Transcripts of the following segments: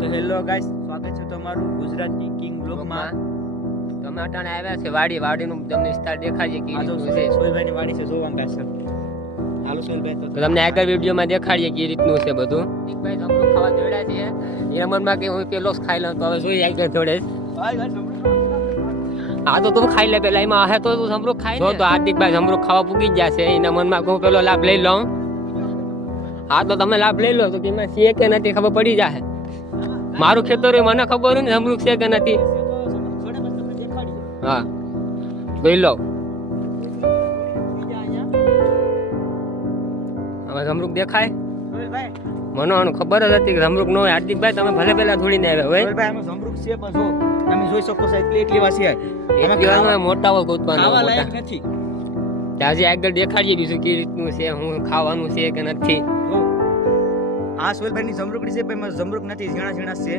તો hello guys સ્વાગત છે તમારું ગુજરાતી કિંગ બ્લોગમાં તમે અટાણે આવ્યા છે વાડી. વાડીનું તમને વિસ્તાર દેખાડીએ કે આ જો રીતનું છે. સોહેલભાઈની વાડી છે જોવા પાછળ હાલો સોહેલભાઈ તો તો તમને આગળ વિડીયોમાં દેખાડીએ કે રીતનું છે બધું. એક ભાઈ જમરૂખ ખાવા જોડ્યા છે એના મનમાં કે હું પેલો જ ખાઈ લઉં તો હવે જોઈએ આગળ જોડે હા તો તું ખાઈ લે પેલા એમાં હે તો તું જમરૂખ ખાઈ જો તો હાર્દિકભાઈ જમરૂખ ખાવા પૂગી ગયા છે એના મનમાં કે હું પેલો લાભ લઈ લઉં. હા તો તમે લાભ લઈ લો તો કે એમાં છે કે નથી ખબર પડી જાય મારું ખેતર હોય મને ખબર હોય ને જમરૂખ છે કે નથી. હા. જોઈ લો. હવે જમરૂખ દેખાય? મને આનું ખબર જ હતી કે જમરૂખ ન હોય. હાર્દિકભાઈ તમે ભલે પેલા થોડી ને આવ્યા હવે? છે તમે જોઈ શકો છો એટલી એટલી વાસી દિવસમાં મોટા હોય ગોતવાના નથી. આજે આગળ દેખાડીએ બીજું કે રીતનું છે હું ખાવાનું છે કે નથી. આ સોહેલભાઈની જમરૂકડી છે એમાં જમરૂક નથી ઝીણા ઝીણા છે.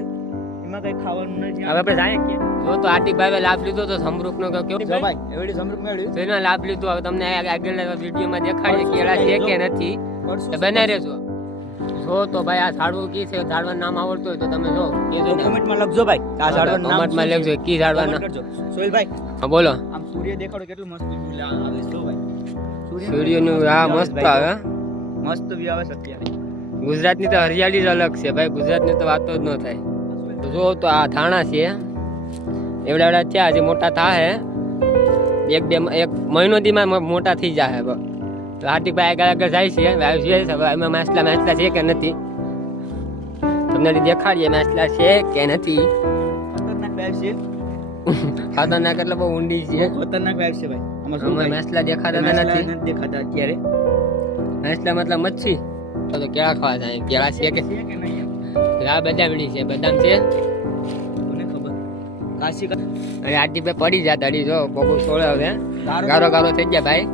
એમાં કઈ ખાવાનું નથી. હવે આપણે જાય કે? જો તો હાર્દિકભાઈ લાભ લીધો તો જમરૂક નો કેવો? જો ભાઈ એવડી જમરૂક મેળ્યું. તો એનો લાભ લીધો. હવે તમને આગળ વિડીયોમાં દેખાડીએ કેળા છે કે નથી. બને રહેજો. જો તો ભાઈ આ ઝાડવું કી છે? ઝાડવાનું નામ આવડતું હોય તો તમે જો કેજો ને. લખજો ભાઈ આ ઝાડવાનું નામ કોમેન્ટમાં લખજો કી ઝાડવાનું. સોહેલભાઈ હા બોલો. આમ સૂર્ય દેખાડો કેટલું મસ્ત આવે છે જો ભાઈ. સૂર્યનું આ મસ્ત આવે મસ્ત વ્યૂ આવે છે અત્યારે. ગુજરાતની તો હરિયાળી જ અલગ છે ભાઈ ગુજરાતની તો વાતો જ ન થાય. જો તો આ ધાણા છે. એવડા એવડા થયા જે મોટા થાય એક બે એક મહિનો દીમાં મોટા થઈ જાય હવે. તો હાર્દિકભાઈ આગળ આગળ જાય છે. આવી છે. હવે એમાં માછલા માછલા છે કે નથી? તમને દેખાડીએ માછલા છે કે નથી? ખતરનાક એટલે બહુ ઊંડી છે. ખતરનાક વાઇફ છે ભાઈ. ભાઈ? માછલા દેખાતા નથી દેખાતા અત્યારે. માછલા મતલબ મચ્છી? તો કેળા ખાવા જાય. કેળા છે કે? આ બદામડી છે. બદામ છે? કાશી અને હાર્દિકભાઈ પડી જાય તડી જો બબુ છોડે હવે. ગારો ગારો થઈ ગયા ભાઈ.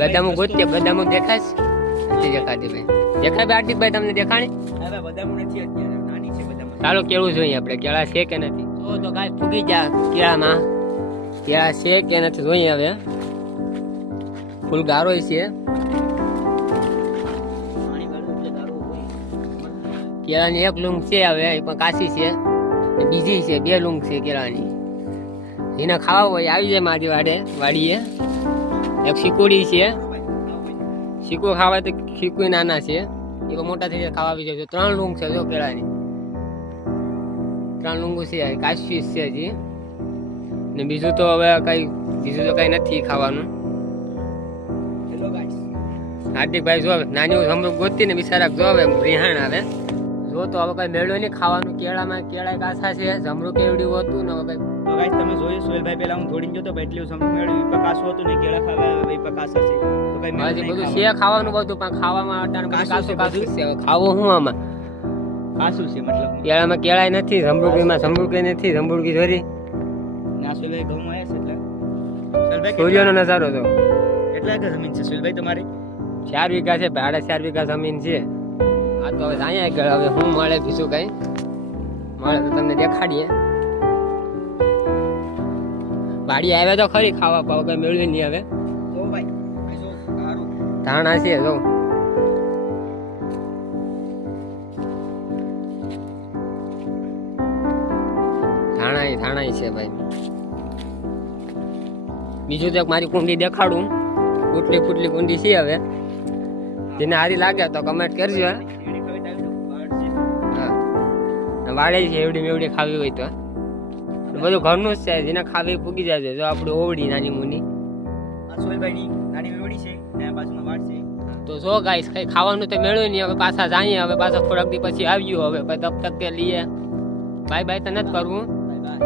બદામો ભાઈ બદામો દેખાય છે નથી દેખાતી ભાઈ. દેખાય ભાઈ હાર્દિકભાઈ તમને દેખાણી? ભાઈ, બદામો નથી અત્યારે. નાની છે બદામો. ચાલો કેળું જોઈએ આપણે. કેળા છે કે નથી? તો તો ગાય ફૂગી જા કેળામાં. કેળા છે કે નથી જોઈએ હવે? ફૂલ ગારો છે. કેળાની એક લૂંગ છે હવે એ પણ કાશી છે. બીજી છે બે લૂંગ છે કેળાની. જેને ખાવા હોય આવી જાય મારી વાડે વાડીએ. એક શીકુડી છે. શીકુ ખાવા તો શીકુ નાના છે. એ મોટા થઈ ખાવા આવી જાય ત્રણ લૂંગ છે જો કેળાની. ત્રણ લૂંગું છે કાશી છે હજી. ને બીજું તો હવે કઈ બીજું તો કઈ નથી ખાવાનું. હાર્દિકભાઈ જો નાની જમરૂક ગોતી ને બિચારા જો હવે રિહાણ આવે. જો તો હવે કઈ મેળ્યો નહીં ખાવાનું કેળામાં કેળા કાસા છે જમરૂક કેવડ્યું હતું ને હવે કઈ તો ગાઈસ તમે જોયું સોહેલભાઈ પહેલા હું થોડી ગયો તો એટલું સમજ મેળવ્યું ઈ પકાસું હતું ને કેળા ખાવા પકાસા છે. તો કઈ બધું. છે ખાવાનું બધું પણ ખાવામાં અટાણ બધું કાચું છે ખાવું શું આમાં? કાચું છે મતલબ. કેળામાં કેળાય નથી જમરૂકીમાં જમરૂકી નથી જમરૂકી જોરી. ના સોહેલભાઈ ઘઉં આવ્યા છે એટલે. સૂર્યનો નજારો તો. કેટલા- એકર જમીન છે સોહેલભાઈ તમારી? ચાર વીઘા છે ભાડે ચાર વીઘા જમીન છે. આ તો હવે અહીંયા આગળ હવે હું મળે બીજું કઈ. મળે તો તમને દેખાડીએ. વાડી આવે તો ખરી ખાવા પાવ કઈ મેળવી નહીં હવે. ધાણા છે જો. ધાણા ધાણા છે ભાઈ. બીજું તો એક મારી કુંડી દેખાડું. ફૂટલી ફૂટલી કુંડી છે હવે. જેને સારી લાગે તો કમેન્ટ કરજો વાડે છે એવડી મેવડી ખાવી હોય તો. બધું ઘરનું જ છે જેને ખાવી પૂગી જાય જો આપણે ઓવડી નાની મુની. નાની મેવડી છે ને બાજુમાં વાડ છે. તો જો ગાઈસ કઈ ખાવાનું તો મેળવ્યું નહીં હવે પાછા જઈએ હવે પાછા થોડાક દી પછી આવ્યું હવે તબ તક કે લઈએ. બાય બાય તો નથી કરવું. બાય બાય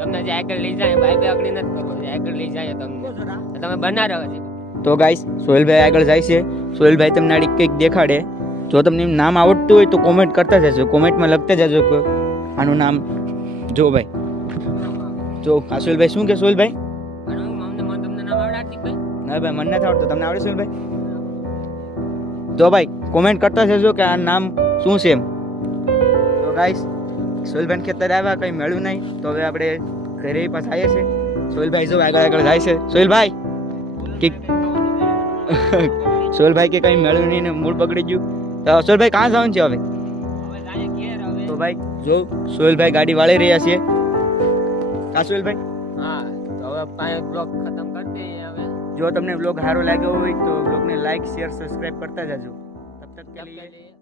તમને જે આગળ લઈ જાય બાય બાય આગળ નથી કરવું જે આગળ લઈ જાય તમને. તમે બના રહો છે તો ગાઈસ સોહેલભાઈ આગળ જાય છે. સોહેલભાઈ તમને આડી કંઈક દેખાડે. જો તમને નામ આવડતું હોય તો કોમેન્ટ કરતા જજો કોમેન્ટમાં લખતા જજો કે આનું નામ જો ભાઈ જો, આ શું કે સોહેલભાઈ? ના ભાઈ, મને નથી આવડતું. તમને આવડે સોહેલભાઈ? તો ભાઈ કોમેન્ટ કરતા જજો કે આ નામ શું છે એમ. તો ગાઈસ સોહેલભાઈ ખેતર આવ્યા, કંઈ મળ્યું નહીં. તો હવે આપણે ઘરે પાછા આવીએ છીએ. સોહેલભાઈ જો આગળ આગળ જાય છે. સોહેલભાઈ, કે સોહેલભાઈ કે કંઈ મળ્યું નહીં ને મૂળ બગડી ગયું. તો સોહેલભાઈ, કાં જવાનું છે હવે? ભાઈ જો સોહેલભાઈ ગાડી વાળી રહ્યા છે. કા સોહેલભાઈ? હા તો હવે પાંચ બ્લોક ખતમ કરી દઈએ હવે. જો તમને બ્લોગ સારો લાગ્યો હોય તો બ્લોગને લાઈક શેર સબસ્ક્રાઇબ કરતા જજો. તબ તક કે કે લીએ